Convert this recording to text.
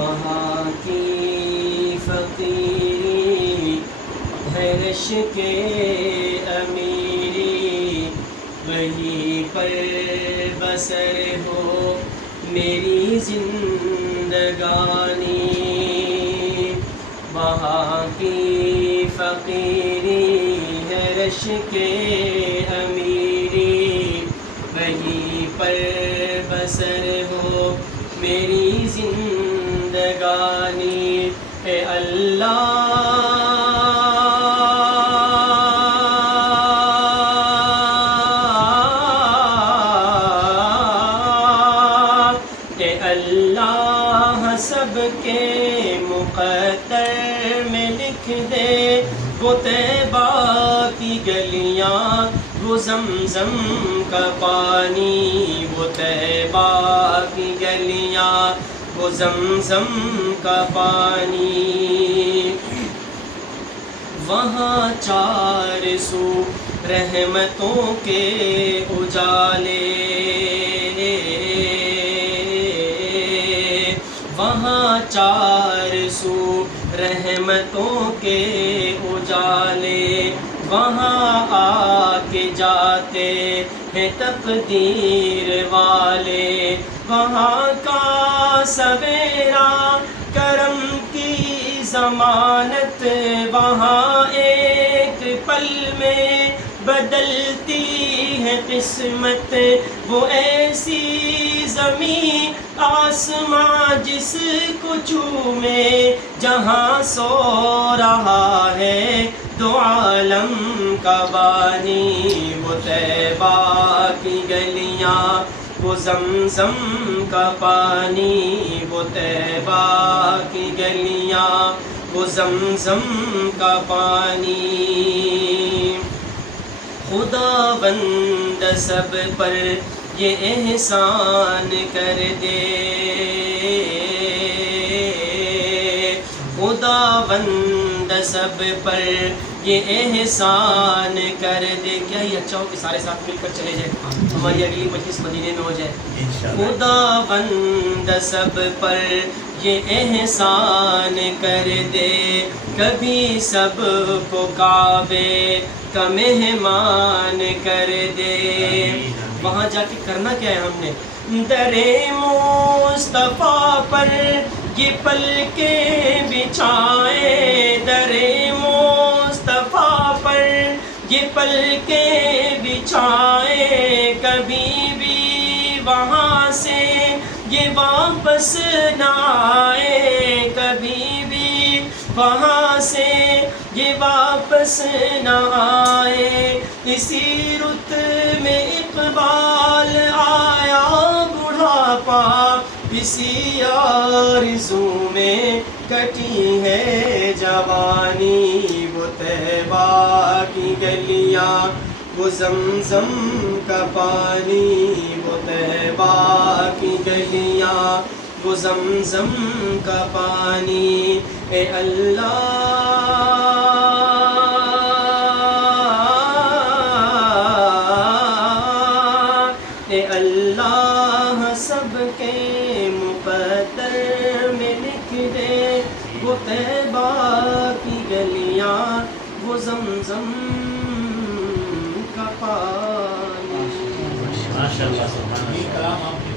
وہاں کی فقیری ہے رشک امیری، وہیں پر بسر ہو میری زندگانی۔ وہاں کی فقیری ہے رشک امیری، وہیں پر بسر ہو میری زندگانی۔ اے اللہ اللہ سب کے مقدر میں لکھ دے، وہ طیبہ کی گلیاں وہ زمزم کا پانی، وہ طیبہ کی گلیاں وہ زمزم کا پانی۔ وہاں چار سو رحمتوں کے اجالے، وہاں چار سو رحمتوں کے اجالے، وہاں آ کے جاتے ہیں تقدیر والے۔ وہاں کا سویرا کرم کی ضمانت، وہاں ایک پل میں بدلتی ہے قسمت۔ وہ ایسی زمین آسماں جس کو چومے جہاں سو رہا ہے دو عالم کا بانی۔ وہ طیبہ کی گلیاں وہ زمزم کا پانی، وہ طیبہ کی گلیاں وہ زمزم کا پانی۔ خداوند سب پر یہ احسان کر دے، خداوند سب پر یہ احسان کر دے۔ کیا ہی اچھا ہو کہ سارے ساتھ مل کر چلے جائیں، ہماری اگلی مجلس مدینے میں ہو جائے۔ خداوند سب پر یہ احسان کر دے، کبھی سب کو کعبے کا مہمان کر دے۔ وہاں جا کے کرنا کیا ہے ہم نے؟ در مصطفیٰ پر یہ پلکیں بچھائے، در مصطفیٰ پر یہ پلکیں بچھائے، کبھی بھی وہاں سے یہ واپس نہ آئے، کبھی بھی وہاں سے یہ واپس نہ آئے۔ اسی رت میں اقبال آیا بڑھاپا، اسی آرزو میں کٹی ہے جوانی۔ وہ طیبہ کی گلیاں وہ زمزم کا پانی، وہ طیبہ کی گلیاں وہ زمزم کا پانی۔ اے اللہ اے اللہ سب کے مقدر میں لکھ دے، وہ طیبہ کی گلیاں وہ زمزم کا پانی۔ ماشاء اللہ، سبحان اللہ۔